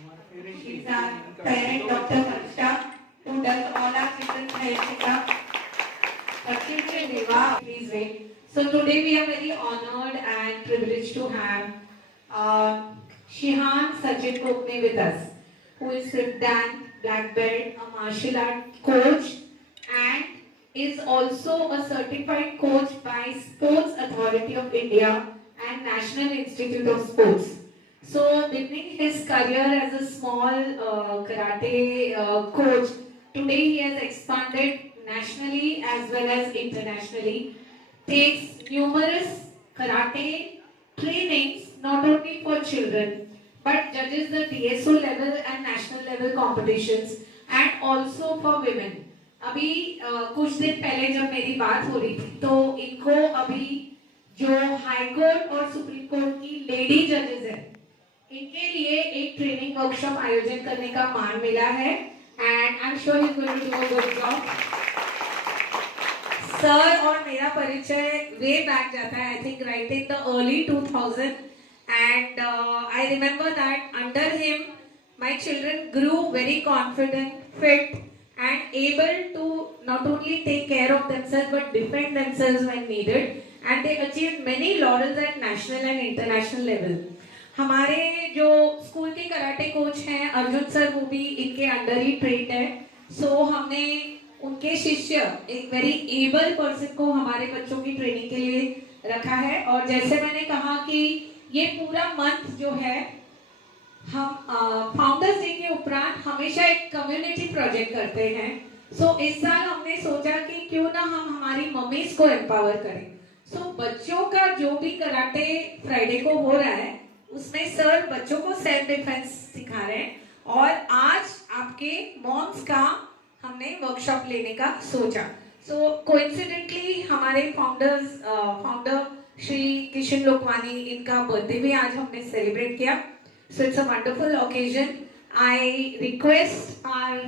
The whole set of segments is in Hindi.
She's our parent, Dr. Harsha, who does all our children's hair checkup. Please wait. So today we are very honored and privileged to have Shihan Sachin Kokne with us, who is fifth dan black belt, a martial art coach, and is also a certified coach by Sports Authority of India and National Institute of Sports. So, beginning his career as a small karate coach, today he has expanded nationally as well as internationally, takes numerous karate trainings not only for children but judges the TSO level and national level competitions and also for women. अभी कुछ दिन पहले जब मेरी बात हो रही थी तो इनको अभी जो हाई कोर्ट और सुप्रीम कोर्ट की लेडी जजेस हैं इनके लिए एक ट्रेनिंग वर्कशॉप आयोजन करने का मान मिला है and I am sure he is going to do a good job. Sir और मेरा परिचय वे बैक जाता है, I think right in the early 2000 and I remember that under him my children grew very confident, fit and able to not only take care of themselves but defend themselves when needed, and they achieved many laurels at national and international level. हमारे जो स्कूल के कराटे कोच हैं अर्जुन सर, वो भी इनके अंडर ही ट्रेंड है। सो हमने उनके शिष्य एक वेरी एबल पर्सन को हमारे बच्चों की ट्रेनिंग के लिए रखा है। और जैसे मैंने कहा कि ये पूरा मंथ जो है हम फाउंडर्स डे के उपरांत हमेशा एक कम्युनिटी प्रोजेक्ट करते हैं। सो इस साल हमने सोचा कि क्यों ना हम हमारी मम्मीज को एम्पावर करें। सो बच्चों का जो भी कराटे फ्राइडे को हो रहा है उसमें सर बच्चों को सेल्फ डिफेंस सिखा रहे हैं और आज आपके मॉम्स का हमने वर्कशॉप लेने का सोचा। सो कोइंसिडेंटली हमारे फाउंडर श्री किशन लोकवानी, इनका बर्थडे भी आज हमने सेलिब्रेट किया। So it's a wonderful occasion. I request our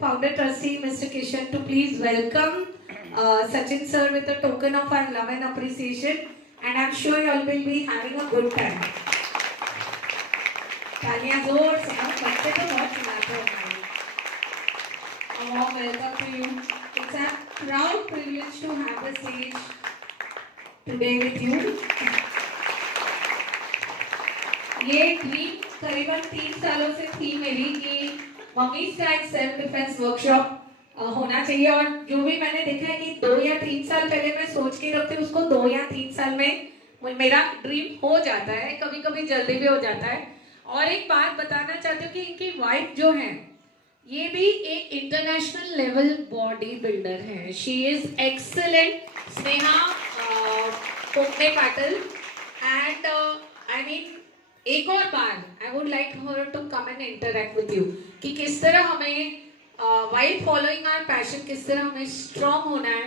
founder trustee mister Kishan to please welcome Sachin sir with a token of our love and appreciation, and I'm sure you all will be having a good time. तालियां जोर से, बच्चे तो बहुत चिल्लाते हैं हमारे। A warm welcome to you. It's a proud privilege to have the stage today with you. ये ड्रीम करीबन 3 सालों से थी मेरी कि मम्मीज का एक सेल्फ डिफेंस वर्कशॉप होना चाहिए। और जो भी मैंने देखा है कि 2 या 3 साल पहले मैं सोच के रखती हूँ उसको 2 या 3 साल में मेरा ड्रीम हो जाता है, कभी कभी जल्दी भी हो जाता है। और एक बात बताना चाहती हूँ कि इनकी वाइफ जो है ये भी एक इंटरनेशनल लेवल बॉडी बिल्डर है। She is excellent, Sneha Kokne Patil. And I mean एक और बार I would like her to come and interact with you कि किस तरह हमें वाइल फॉलोइंग आवर पैशन, किस तरह हमें स्ट्रॉन्ग होना है,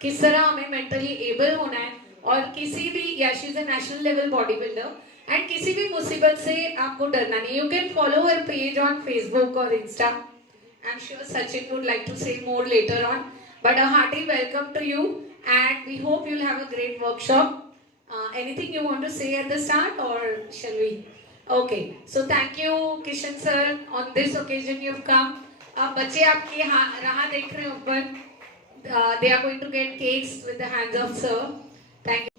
किस तरह हमें मेंटली एबल होना है। और किसी भी, या she is a national level body builder, and किसी भी मुसीबत से आपको डरना नहीं। You can follow her page on Facebook और Insta. I am sure Sachin would like to say more later on, but a hearty welcome to you and we hope you will have a great workshop. Anything you want to say at the start or shall we? Okay, so thank you Kishan sir, on this occasion you've come. अब बच्चे आपकी राह देख रहे हैं ऊपर। They are going to get cakes with the hands of sir. Thank you.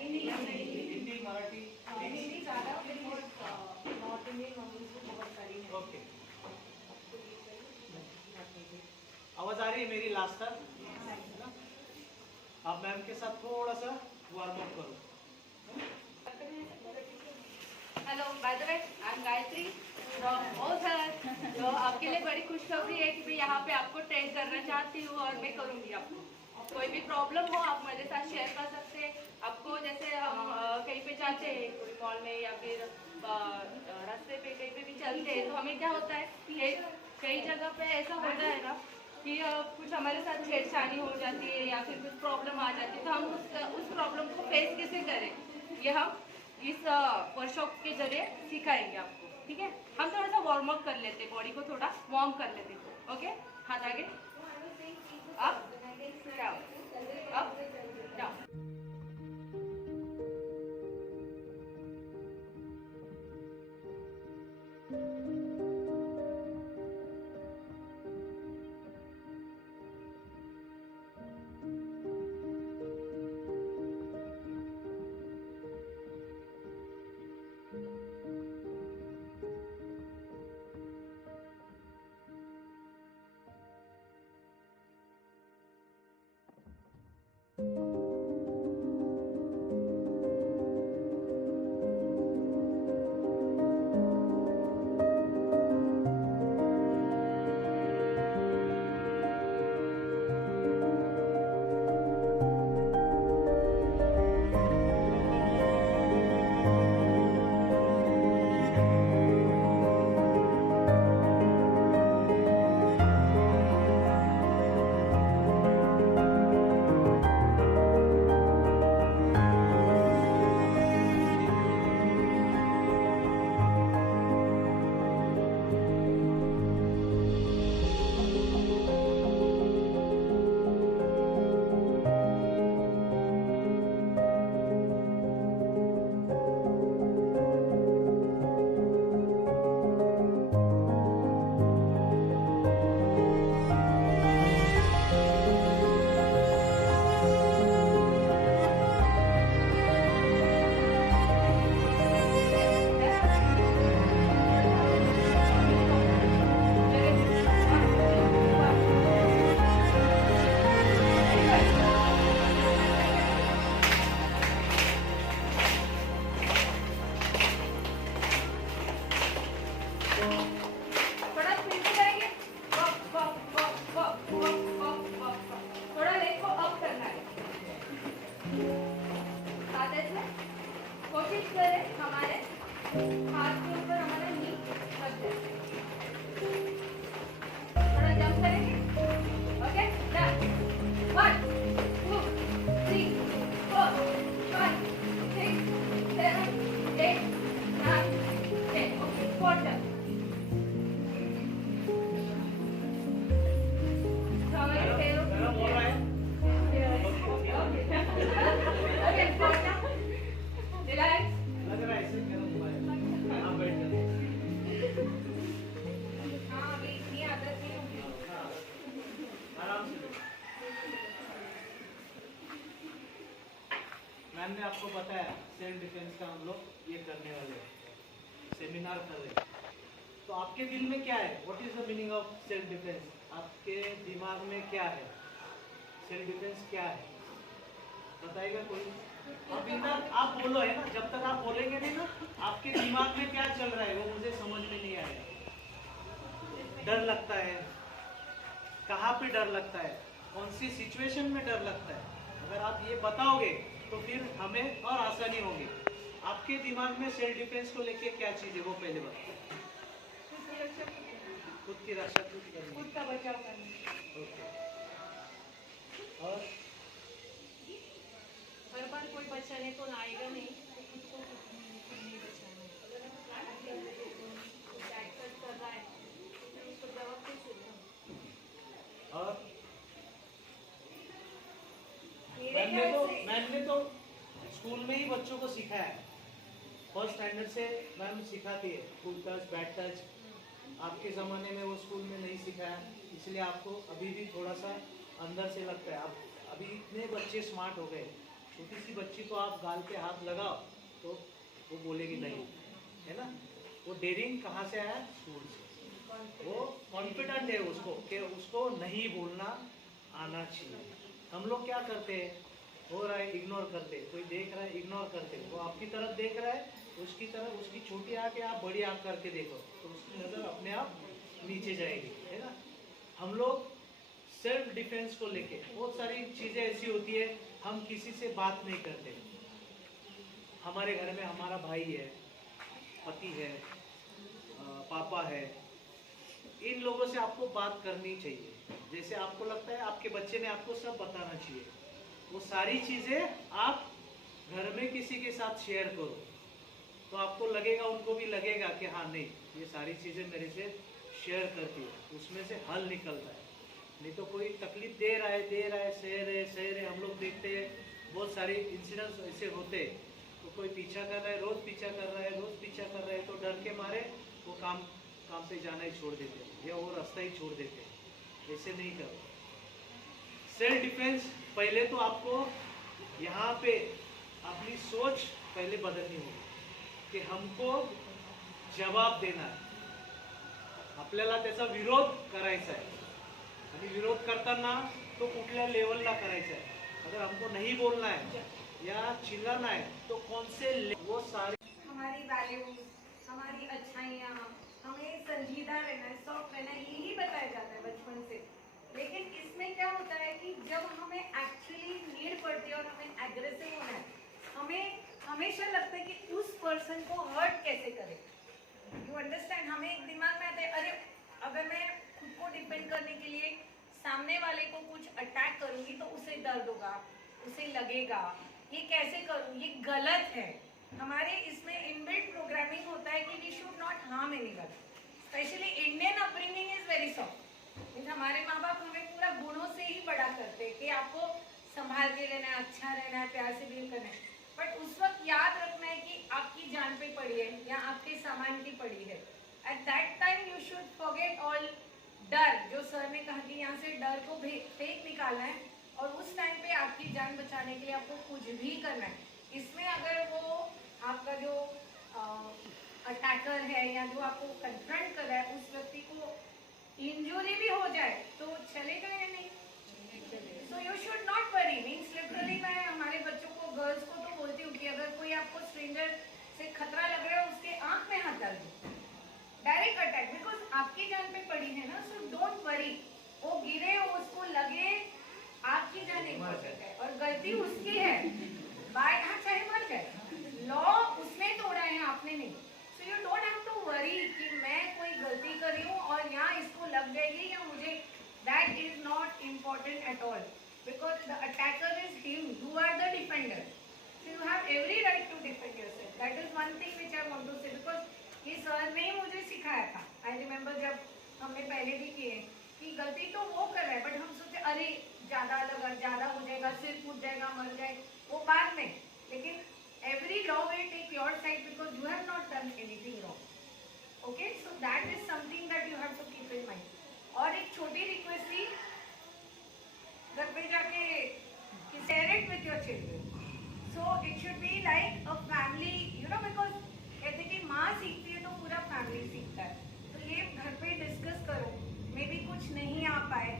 Hindi Marathi Hindi ज़्यादा नॉर्थ इंडियन मम्मीज को बहुत सारी है। ओके, आवाज आ रही है मेरी लास्ट तक? आप मैम के साथ थोड़ा सा वार्म अप करो। Hello, by the way I am Gayatri from Ojhar. तो आपके लिए बड़ी खुशखबरी है कि मैं यहाँ पे आपको ट्रेन करना चाहती हूँ और मैं करूँगी आपको। कोई भी प्रॉब्लम हो आप मेरे साथ शेयर कर सकते हैं। आपको जैसे हम कहीं पे जाते हैं, कोई मॉल में या फिर रास्ते पे कहीं पे भी चलते हैं, तो हमें क्या होता है कि कई जगह पे ऐसा होता है ना कि कुछ हमारे साथ छेड़छाड़ी हो जाती है या फिर कुछ प्रॉब्लम आ जाती है, तो हम उस प्रॉब्लम को फेस कैसे करें ये हम इस वर्कशॉप के जरिए सिखाएंगे आपको। ठीक है, हम थोड़ा सा वार्म अप कर लेते हैं, बॉडी को थोड़ा वार्म कर लेते हैं। ओके, हाथ आगे, अप डाउन, अप डाउन। हाथ के ऊपर हमारा नी रख देते हैं। थोड़ा जंप करेंगे। Okay done. 1 2 3 4 5 6 7 8 9 10 okay 4 jump. हमारे पैरों गरम हो रहा है। Okay 4 jump. रिलैक्स। लग रहा है ऐसे गरम हुआ है। आप बैठ जाइए। हाँ अभी इतनी आदत नहीं होगी। हाँ, आराम से बैठो। मैम ने आपको बताया सेल्फ डिफेंस का हम लोग ये करने वाले हैं, सेमिनार कर रहे हैं। तो आपके दिल में क्या है? What is the meaning of self defence? आपके दिमाग में क्या है? सेल्फ डिफेंस क्या है? बताएगा कोई? अब इधर आप बोलो है ना, जब तक आप बोलेंगे नहीं ना, आपके दिमाग में क्या चल रहा है वो मुझे समझ में नहीं आएगा। डर लगता है, कहाँ पे डर लगता है, कौन सी सिचुएशन में डर लगता है, अगर आप ये बताओगे तो फिर हमें और आसानी होगी। आपके दिमाग में सेल्फ डिफेंस को लेके क्या चीज है वो पहले बताओ। खुद की रक्षा खुद करनी। खुद का बचाव करना। ओके। और हर बार कोई बचाने तो आएगा नहीं, खुद को खुद नहीं बचाना। कुछ एक्सेस कर रहा है तो उसको जवाब कैसे दें? और मेरे ख्याल से मैम ने तो स्कूल में ही बच्चों को सिखाया है। फर्स्ट स्टैंडर्ड से मैम सिखाती है गुड टच बैड टच। आपके ज़माने में वो स्कूल में नहीं सिखाया, इसलिए आपको अभी भी थोड़ा सा अंदर से लगता है। आप अभी इतने बच्चे स्मार्ट हो गए, छोटी सी बच्ची को आप गाल पे हाथ लगाओ तो वो बोलेगी नहीं, है ना। वो डेयरिंग कहाँ से आया? स्कूल से। वो कॉन्फिडेंट है उसको कि उसको नहीं बोलना आना चाहिए। हम लोग क्या करते हैं, हो रहा है इग्नोर करते, कोई देख रहा है इग्नोर करते, वो आपकी तरफ देख रहा है, उसकी तरफ उसकी छोटी आँख है, आप बड़ी आँख करके देखो तो उसकी नज़र अपने आप नीचे जाएगी, है ना। हम लोग सेल्फ डिफेंस को लेके बहुत सारी चीज़ें ऐसी होती है, हम किसी से बात नहीं करते। हमारे घर में हमारा भाई है, पति है, पापा है, इन लोगों से आपको बात करनी चाहिए। जैसे आपको लगता है आपके बच्चे ने आपको सब बताना चाहिए, वो सारी चीज़ें आप घर में किसी के साथ शेयर करो तो आपको लगेगा, उनको भी लगेगा कि हाँ नहीं ये सारी चीज़ें मेरे से शेयर करती है, उसमें से हल निकलता है। नहीं तो कोई तकलीफ दे रहा है सह रहे हम लोग देखते हैं बहुत सारे इंसिडेंट्स ऐसे होते हैं। तो कोई पीछा कर रहा है, रोज़ पीछा कर रहा है तो डर के मारे वो काम पे जाना ही छोड़ देते हैं या वो रास्ता ही छोड़ देते हैं। ऐसे नहीं करो। सेल्फ डिफेंस पहले तो आपको यहाँ पे अपनी सोच पहले बदलनी होगी कि हमको जवाब देना है, आपल्याला त्याचा विरोध करायचा आहे आणि विरोध करताना तो कुठल्या लेवलला करायचा है। अगर हमको नहीं बोलना है या चिल्लाना है तो कौन से वो सारे हमारी वैल्यूज, हमारी अच्छाइयाँ, हमें संजीदा रहना है, सॉफ्ट रहना है, यही बताया जाता है बचपन से। लेकिन इसमें क्या होता है कि जब हमें एक्चुअली नीड पड़ती है और हमें एग्रेसिव होना है, हमें हमेशा लगता है कि उस पर्सन को हर्ट कैसे करें। You understand? हमें एक दिमाग में आता है अरे अगर मैं खुद को डिपेंड करने के लिए सामने वाले को कुछ अटैक करूंगी तो उसे दर्द होगा, उसे लगेगा, ये कैसे करूं, ये गलत है। हमारे इसमें इनबिल्ट प्रोग्रामिंग होता है कि we should not harm anyone. Specially Indian upbringing is very soft. Means हमारे माँ बाप हमें पूरा गुणों से ही बड़ा करते हैं कि आपको संभाल के रहना है, अच्छा रहना है, प्यार से डील करना है। बट उस वक्त याद रखना है कि आपकी जान पे पड़ी है या आपके सामान की पड़ी है। At that time you should forget all डर, जो सर ने कहा कि यहाँ से डर को फेंक निकालना है और उस टाइम पे आपकी जान बचाने के लिए आपको कुछ भी करना है। इसमें अगर वो आपका जो अटैकर है या जो आपको कन्फ्रंट कर रहा है उस व्यक्ति को इंजरी भी हो जाए तो चलेगा या नहीं? So you should not worry. Means literally मैं हमारे बच्चों को, गर्ल्स को तो बोलती हूँ कि अगर कोई आपको स्ट्रेंजर से खतरा लग रहा है उसके आंख में हाथ डाल दो, डायरेक्ट अटैक, बिकॉज आपकी जान पे पड़ी है ना। सो डोंट वरी, वो गिरे, उसको लगे, आपकी जान इम्पोर्टेंट है और गलती उसकी है, बाय चाहे मर जाए, लॉ उसने तोड़ा है आपने नहीं। मैं कोई गलती कर रही हूँ और यहाँ इसको लग जाएगी या मुझे, that is not important at all, because the attacker is him, you are the defender, so you have every right to defend yourself. That is one thing which I want to say, because ये सर ने ही मुझे सिखाया था. आई रिमेम्बर जब हमने पहले भी किए कि गलती तो वो कर रहा है, बट हम सोचे अरे ज़्यादा हो जाएगा, सिर फूट जाएगा, मर जाए, वो बात नहीं. लेकिन every law will take your side because you have not done anything wrong. Okay, so that is something that you have to keep in mind. और एक छोटी रिक्वेस्ट थी, घर पे जाके share it with your children. So it should be like a family, you know, because कहते कि माँ सीखती है तो पूरा फैमिली सीखता है. तो ये घर पे डिस्कस करो. मे बी कुछ नहीं आ पाए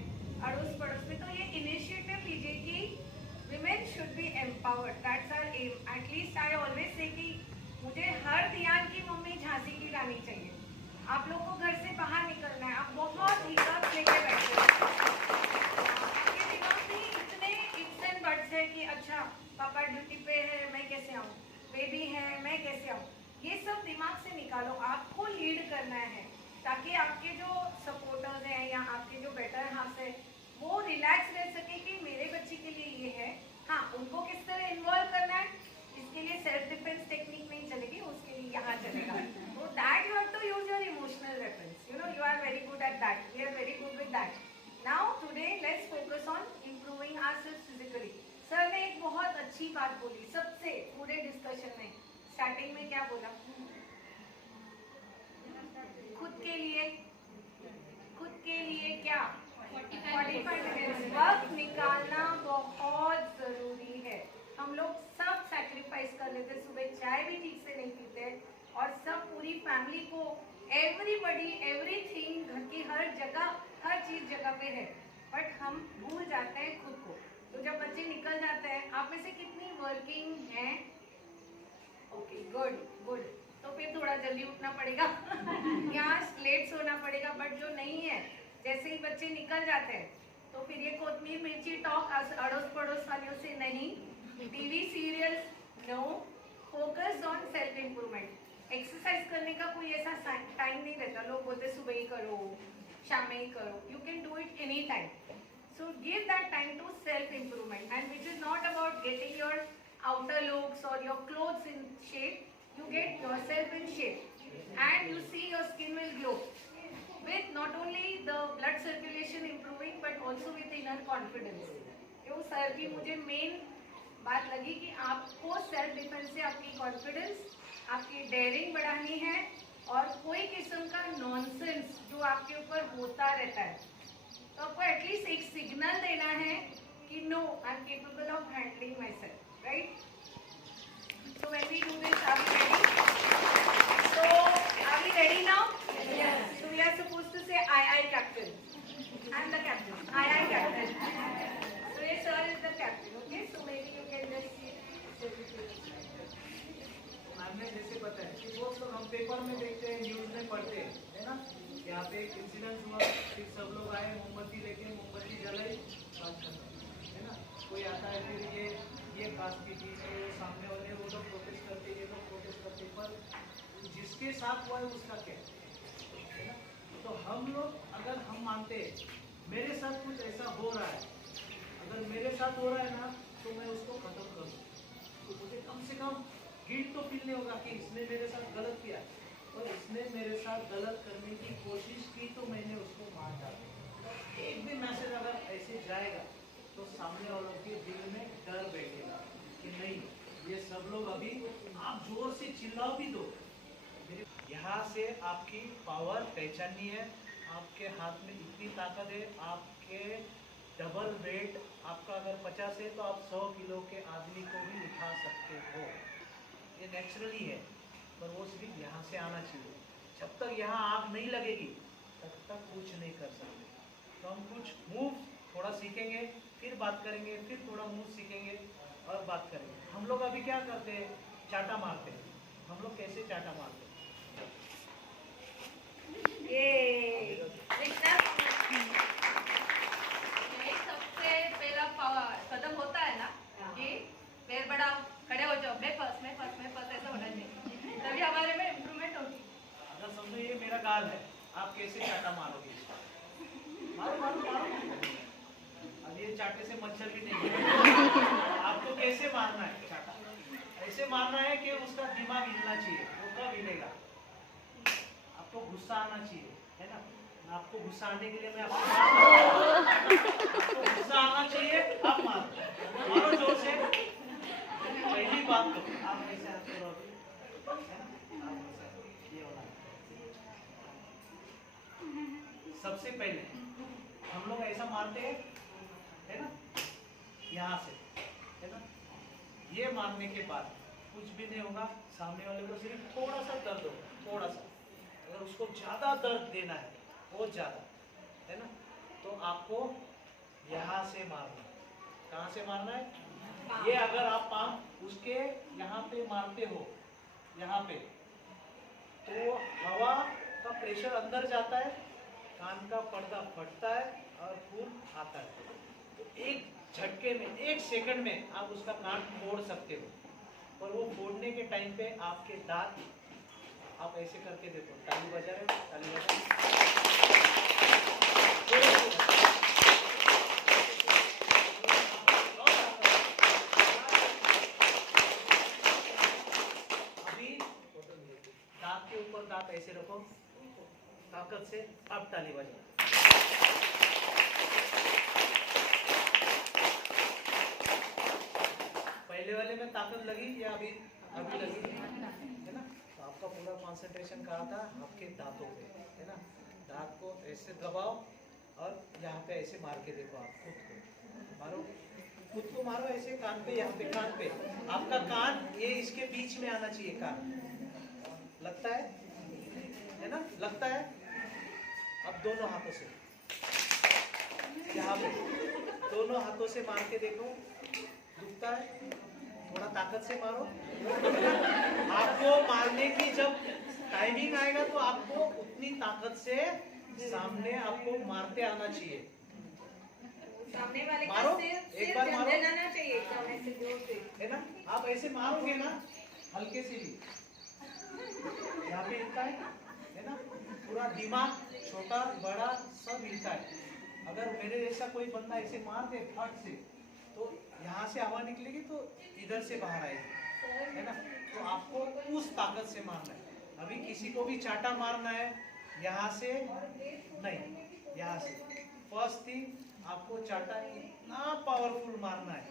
अड़ोस पड़ोस में, तो ये इनिशिएटिव लीजिए कि women should be empowered. That's our aim. At least I always say कि मुझे हर दियान की मम्मी झांसी की रानी चाहिए. आप लोग को घर से बाहर निकलना है, आप बहुत हिसाब लेके बैठे हो, आपके दिमाग में इतने इफ्स एंड बट्स है कि अच्छा पापा ड्यूटी पे है, मैं कैसे आऊँ, बेबी है, मैं कैसे आऊँ. ये सब दिमाग से निकालो. आपको लीड करना है ताकि आपके जो सपोर्टर्स हैं या आपके जो बेटर हाफ है वो रिलैक्स रह सके कि मेरे बच्चे के लिए ये है. हाँ, उनको किस तरह इन्वॉल्व करना है, इसके लिए सेल्फ डिफेंस टेक्निक नहीं चलेगी, उसके लिए यहाँ चलेगा. तो that you have to use your emotional weapons. You know, you are very good at that, we are very good with that. Now today let's focus on improving ourselves physically. Sir ने एक बहुत अच्छी बात बोली सबसे पूरे डिस्कशन में. स्टार्टिंग में क्या बोला? खुद के लिए क्या 45 मिनट्स वक्त निकालना बहुत जरूरी है. हम लोग सब सैक्रिफाइस कर लेते, सुबह चाय भी ठीक से नहीं पीते और सब पूरी फैमिली को, एवरीबडी एवरीथिंग, घर की हर जगह हर चीज जगह पे है, बट हम भूल जाते हैं खुद को. तो जब बच्चे निकल जाते हैं, आप में से कितनी वर्किंग हैं? Okay, good. तो फिर थोड़ा जल्दी उठना पड़ेगा यहाँ लेट सोना पड़ेगा. बट जो नहीं है, जैसे ही बच्चे निकल जाते हैं तो फिर ये कोतमीर मिर्ची टॉक अड़ोस पड़ोस वालों से नहीं, TV serials no, focus on self improvement. Exercise करने का कोई ऐसा टाइम नहीं रहता. लोग बोलते सुबह ही करो, शाम में ही करो. You can do it any time. So give that time to self improvement, and which is not about getting your outer looks or your clothes in shape. You get yourself in shape and you see your skin will glow with not only the blood circulation improving but also with inner confidence. Yo sir की मुझे मेन बात लगी कि आपको सेल्फ डिफेंस से आपकी कॉन्फिडेंस, आपकी डेयरिंग बढ़ानी है और कोई किस्म का नॉनसेंस जो आपके ऊपर होता रहता है तो आपको एटलीस्ट एक सिग्नल देना है कि no, I am capable of handling my self. Right? So when we do this, are we ready? So are we ready now? Yes. So we are supposed to say I captain. I am the captain. I captain. So yes, sir is the captain. Okay. So maybe you can just see. Ma'am ने जैसे बताया कि वो सब हम पेपर में देखते हैं, न्यूज में पढ़ते हैं, है ना. यहाँ पे एक इंसिडेंट हुआ, फिर सब लोग आए, मोमबत्ती लेके मोमबत्ती जलाई, बात खत्म, है ना. कोई आता है फिर ये कास्ट की चीज़ है, वो सामने वाले वो लोग प्रोटेस्ट करते, ये लोग प्रोटेस्ट करते, पर जिसके साथ हुआ है उसका क्या है ना. तो हम लोग अगर हम मानते हैं मेरे साथ कुछ ऐसा हो रहा है, अगर मेरे साथ हो रहा है ना तो मैं उसको खत्म करूँ, तो मुझे कम से कम गिल्ट तो फील नहीं होगा कि इसने मेरे साथ गलत किया, और इसने मेरे साथ गलत करने की कोशिश की तो मैंने उसको मार डाला. एक भी मैसेज अगर ऐसे जाएगा तो सामने वालों के दिल में डर बैठेगा कि नहीं, ये सब लोग अभी, आप जोर से चिल्लाओ भी दो, यहाँ से आपकी पावर पहचाननी है. आपके हाथ में इतनी ताकत है, आपके डबल वेट, आपका अगर 50 है तो आप 100 किलो के आदमी को भी उठा सकते हो. ये नेचुरली है, पर वो सिर्फ यहाँ से आना चाहिए. जब तक यहाँ आग नहीं लगेगी तब तक कुछ नहीं कर सकते. तो हम कुछ मूव थोड़ा सीखेंगे, फिर बात करेंगे, फिर थोड़ा मूव सीखेंगे और बात करेंगे. हम लोग अभी क्या करते हैं, चाटा मारते हैं. हम लोग कैसे चाटा मारते हैं? ये सबसे पहला कदम होता है ना कि पैर बढ़ाओ, खड़े हो जाओ, मैं फर्स्ट ऐसा होना चाहिए, तभी हमारे में इम्प्रूवमेंट होगी. अगर समझो ये मेरा टकाल है, आप कैसे चाटा मारोगे? मारो मारो मारो। अब ये चाटे से मच्छर भी नहीं है। आपको कैसे मारना है चाटा? ऐसे मारना है कि उसका दिमाग हिलना चाहिए। वो कब हिलेगा? आपको गुस्सा आना चाहिए, है ना? आपको गुस्सा आने के लिए मैं आपको गुस्सा आना चाहिए, आप मारो मारो जोर से। पहली बात तो आप ऐसे हाथ करो अभी, है ना? आप ऐसे ये वाला सबसे पहले हम लोग ऐसा मारते हैं, है ना? यहाँ से, है ना? ये मारने के बाद कुछ भी नहीं होगा, सामने वाले को सिर्फ थोड़ा सा दर्द होगा, थोड़ा सा। अगर उसको ज्यादा दर्द देना है, बहुत ज्यादा, है ना, तो आपको यहाँ से मारना है। कहाँ से मारना है? ये अगर आप पाम उसके यहाँ पे मारते हो, यहाँ पे, तो हवा का प्रेशर अंदर जाता है, कान का पर्दा फटता है और खून आता है। तो एक झटके में, एक सेकंड में आप उसका कान फोड़ सकते हो। और वो फोड़ने के टाइम पे आपके दांत, आप ऐसे करके देखो, ताली बजा रहे हो, ताली बजा अभी दांत के ऊपर दांत ऐसे रखो, ताकत से, अब ताली बजा। पहले वाले में ताकत लगी या अभी अभी लगी, है ना? तो आपका पूरा कंसंट्रेशन कहाँ था? आपके दांतों पे, है ना? दांत को ऐसे दबाओ और यहाँ पे ऐसे मार के देखो, आप खुद को मारो, खुद को मारो ऐसे कान पे, यहाँ पे कान पे। आपका कान ये इसके बीच में आना चाहिए, कान लगता है ना? लगता है। अब दोनों हाथों से यहाँ पे, दोनों हाथों से मार के देखो, दुखता है? थोड़ा ताकत से मारो। आपको मारने की जब टाइमिंग आएगा तो आपको उतनी ताकत से सामने आपको मारते आना चाहिए। सामने वाले का मारो, सिर एक बार मारो, झंझनाना चाहिए एकदम ऐसे जोर से, है ना? आप ऐसे मारोगे ना, हल्के से भी यहाँ पे हिलता है ना? पूरा दिमाग छोटा बड़ा सब हिलता है। अगर मेरे जैसा कोई बंदा ऐसे मार दे फट से, तो यहाँ से हवा निकलेगी तो इधर से बाहर आएगी, है ना? तो आपको उस ताकत से मारना है। अभी किसी को भी चाटा मारना है, यहाँ से नहीं, यहाँ से। फर्स्ट थिंग, आपको चाटा इतना पावरफुल मारना है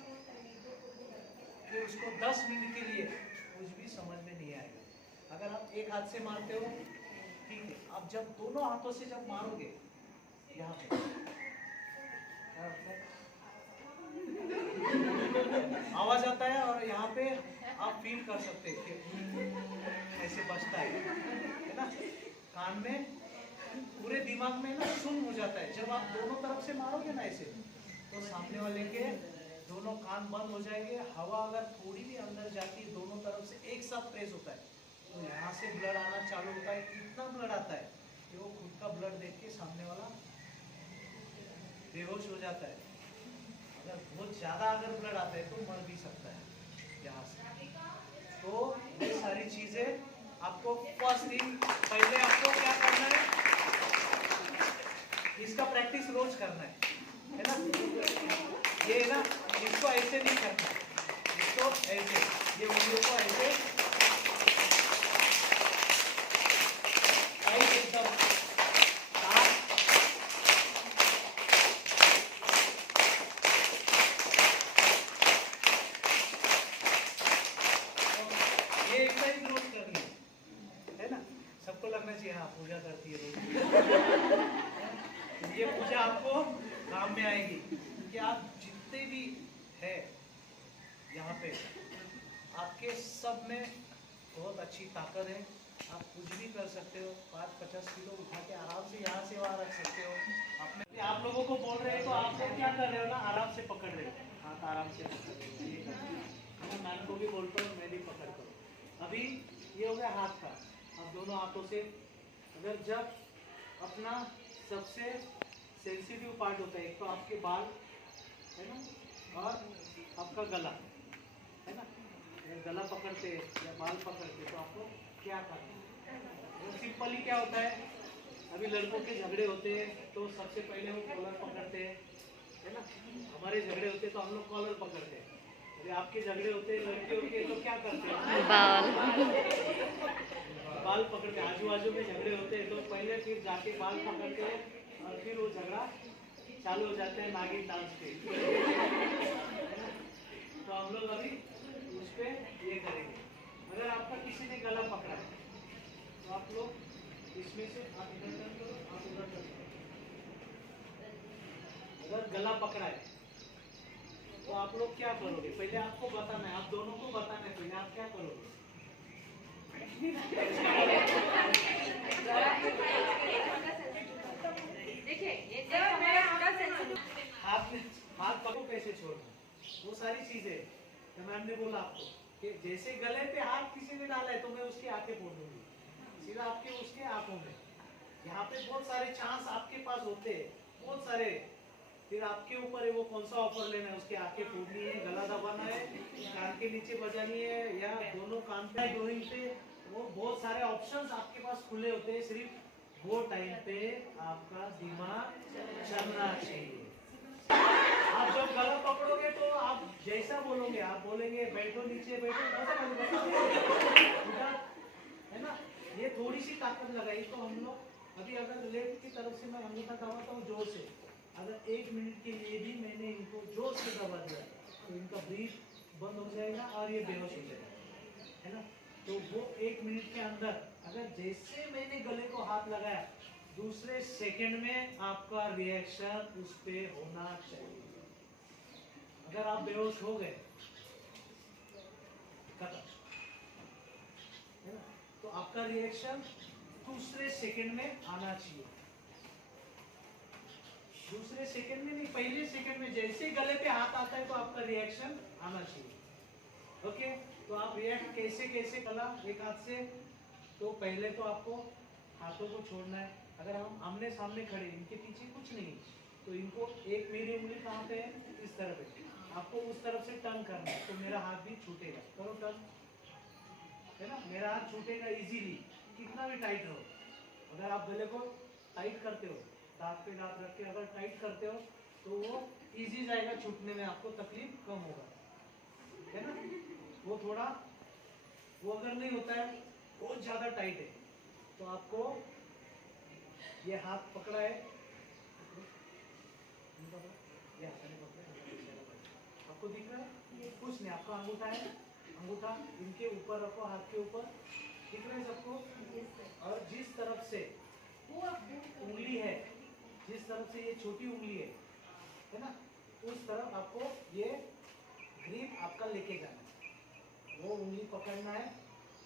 कि उसको 10 मिनट के लिए कुछ भी समझ में नहीं आएगा। अगर आप एक हाथ से मारते हो ठीक है, आप जब दोनों हाथों से जब मारोगे, यहाँ पे आवाज आता है और यहाँ पे आप फील कर सकते हैं कि ऐसे बजता है ना? कान में, पूरे दिमाग में ना सुन हो जाता है। जब आप दोनों तरफ से मारोगे ना ऐसे, तो सामने वाले के दोनों कान बंद हो जाएंगे। हवा अगर थोड़ी भी अंदर जाती है, दोनों तरफ से एक साथ प्रेस होता है, तो यहाँ से ब्लड आना चालू होता है। इतना ब्लड आता है कि वो खुद का ब्लड देख के सामने वाला बेहोश हो जाता है। अगर बहुत ज्यादा अगर ब्लड आता है तो मर भी सकता है यहाँ से। तो ये सारी चीजें आपको फर्स्ट थिंग, पहले आपको क्या करना है, इसका प्रैक्टिस रोज करना है ना? ये ना, इसको ऐसे नहीं करना, इसको ऐसे, ये उंगलियों को ऐसे एकदम ये एक्सरसाइज रोज करनी है ना? सबको लगना चाहिए हाँ पूजा करती है रोज। ये पूजा आपको काम में आएगी कि आप जितने भी है यहाँ पे, आपके सब में बहुत अच्छी ताकत है। आप कुछ भी कर सकते हो, 5-50 किलो उठा के आराम से यहाँ से वहाँ रख सकते हो। आप लोगों को बोल रहे हैं तो आप लोग क्या कर रहे हो ना, आराम से पकड़ रहे हो, हाथ आराम से पकड़ रहे हो। मैं मैम को भी बोलता हूँ, मैं भी पकड़ करूँ। अभी ये हो गया हाथ का। अब दोनों हाथों से, अगर जब अपना सबसे सेंसिटिव पार्ट होता है, एक तो आपके बाल है ना, और आपका गला है ना, गला पकड़ते या बाल पकड़ते, तो आपको क्या करना है? सिंपली क्या होता है, अभी लड़कों के झगड़े होते हैं तो सबसे पहले वो कॉलर पकड़ते हैं, है ना। हमारे झगड़े होते हैं तो हम लोग कॉलर पकड़ते हैं। अभी आपके झगड़े होते हैं लड़कियों के तो क्या करते हैं? बाल पकड़ते हैं। आजू बाजू में झगड़े होते हैं तो पहले फिर जाके बाल पकड़ते हैं और फिर वो झगड़ा चालू हो जाते हैं नागिन डांस पे। तो हम लोग अभी उस पे ये करेंगे। अगर आपका किसी ने गला पकड़ा है तो आप लोग इसमें से आप इधर टर्न करो, आप उधर टर्न करो। अगर गला पकड़ा है तो आप लोग क्या करोगे? पहले आपको बताना है, आप दोनों को बताना है पहले आप क्या करोगे। देखिए ये मेरा थोड़ा सेंसिटिव हाथ पकड़ो कैसे छोड़ना, वो सारी चीजें तो मैम ने बोला आपको कि जैसे गले पे हाथ किसी ने डाला है तो मैं उसकी आंखें फोड़ दूंगी, सीधा आपके उसके आंखों में। यहाँ पे बहुत सारे चांस आपके पास होते हैं, बहुत सारे। फिर आपके ऊपर है वो कौन सा ऑफर लेना है। उसकी आंखें फोड़नी है, गला दबाना है, कान के नीचे बजानी है या दोनों कान पे ड्राइंग पे, वो बहुत सारे ऑप्शंस आपके पास खुले होते हैं। सिर्फ वो टाइम पे आपका दिमाग चलना चाहिए। आप जब गला पकड़ोगे तो आप जैसा बोलोगे, आप बोलेंगे बैठो नीचे बैठो, है ना। ये थोड़ी सी ताकत लगाई तो हम लोग अभी अगर लेफ्ट की तरफ से मैं अंगूठा दबाता हूँ जोर से, अगर 1 मिनट के लिए भी मैंने इनको जोर से दबा दिया तो इनका ब्रीथ बंद हो जाएगा और ये बेहोश हो जाएगा, है ना। तो वो 1 मिनट के अंदर अगर जैसे मैंने गले को हाथ लगाया दूसरे सेकंड में आपका रिएक्शन उस पे होना चाहिए। अगर आप बेहोश हो गए खत्म, है ना। तो आपका रिएक्शन दूसरे सेकंड में आना चाहिए। दूसरे सेकंड में नहीं, पहले सेकंड में जैसे गले पे हाथ आता है तो आपका रिएक्शन आना चाहिए। ओके, तो आप रिएक्ट कैसे कैसे कला एक हाथ से। तो पहले तो आपको हाथों को छोड़ना है। अगर हम आमने सामने खड़े, इनके पीछे कुछ नहीं, तो इनको एक मेरी उंगली कहाँ पे है? इस तरफ है। आपको उस तरफ से टर्न करना है तो मेरा हाथ भी छूटेगा। करो टर्न, है ना। मेरा हाथ छूटेगा इजीली, कितना भी टाइट रहो। अगर आप गले को टाइट करते हो, दांत पे दांत रख के अगर टाइट करते हो तो वो इजी जाएगा छूटने में, आपको तकलीफ कम होगा, है ना। वो थोड़ा वो अगर नहीं होता है, बहुत ज्यादा टाइट है तो आपको ये हाथ पकड़ा है, ये हाथ नहीं पकड़ा है, आपको दिख रहा है कुछ नहीं, आपका अंगूठा है, अंगूठा इनके ऊपर रखो, हाथ के ऊपर, दिख रहा है सबको। और जिस तरफ से उंगली है, जिस तरफ से ये छोटी उंगली है ना, उस तरफ आपको ये ग्रिप आपका लेके जाना है। वो उंगली पकड़ना है,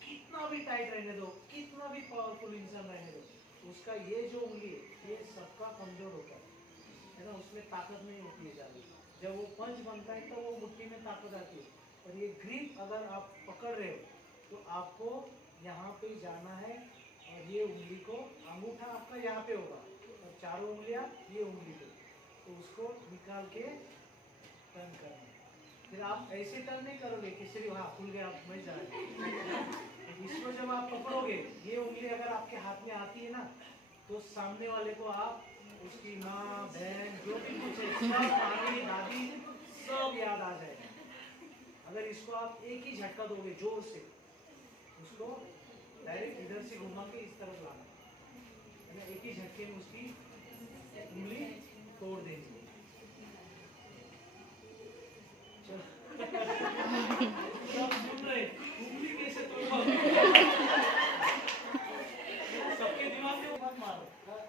कितना भी टाइट रहने दो, कितना भी पावरफुल इंसान रहने दो, उसका ये जो उंगली है ये सबका कमजोर होता है ना, उसमें ताकत नहीं होती है ज़्यादा। जब वो पंच बनता है तो वो मुट्ठी में ताकत आती है। और ये ग्रिप अगर आप पकड़ रहे हो तो आपको यहाँ पे जाना है और ये उंगली को, अंगूठा आपका यहाँ पे होगा और चारों उंगलियाँ ये उंगली पे, तो उसको निकाल के टर्न करना है। फिर आप ऐसे टर्न नहीं करोगे कि सिर्फ हाँ खुल गया आप मैं जा रहे। इसको जब आप पकड़ोगे, ये उंगली अगर आपके हाथ में आती है ना, तो सामने वाले को आप उसकी माँ बहन जो भी कुछ है सब, नानी दादी सब याद आ जाएगा। अगर इसको आप एक ही झटका दोगे जोर से, उसको डायरेक्ट इधर से घुमा के इस तरफ लाना, है ना, एक ही झटके में उसकी उंगली तोड़ देंगे। सब सुन रहे उंगली कैसे तोड़ो, सबके दिमाग में मत मारो।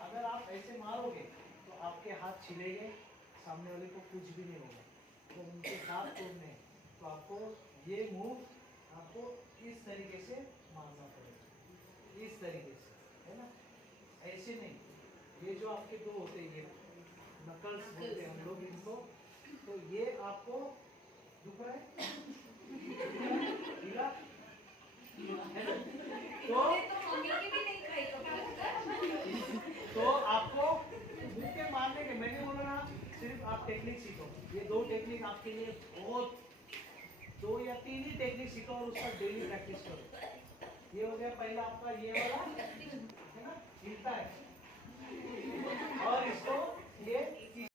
अगर आप ऐसे मारोगे तो आपके हाथ छिलेंगे, सामने वाले को कुछ भी नहीं होगा। तो उनके दांत तोड़ने हैं तो आपको ये मूव आपको इस तरीके से मारना पड़ेगा, इस तरीके से, है ना, ऐसे नहीं। ये जो आपके दो होते हैं, ये नकल्स बोलते हैं हम लोग इनको, तो ये आपको दुख रहा है, है ना, तो आपको मुंह पे मारने के, मैंने बोला ना सिर्फ आप टेक्निक सीखो। ये दो टेक्निक आपके लिए बहुत, 2 या 3 ही टेक्निक सीखो और उसका डेली प्रैक्टिस करो। ये हो गया पहला आपका ये वाला, है ना, हिलता है, और इसको ये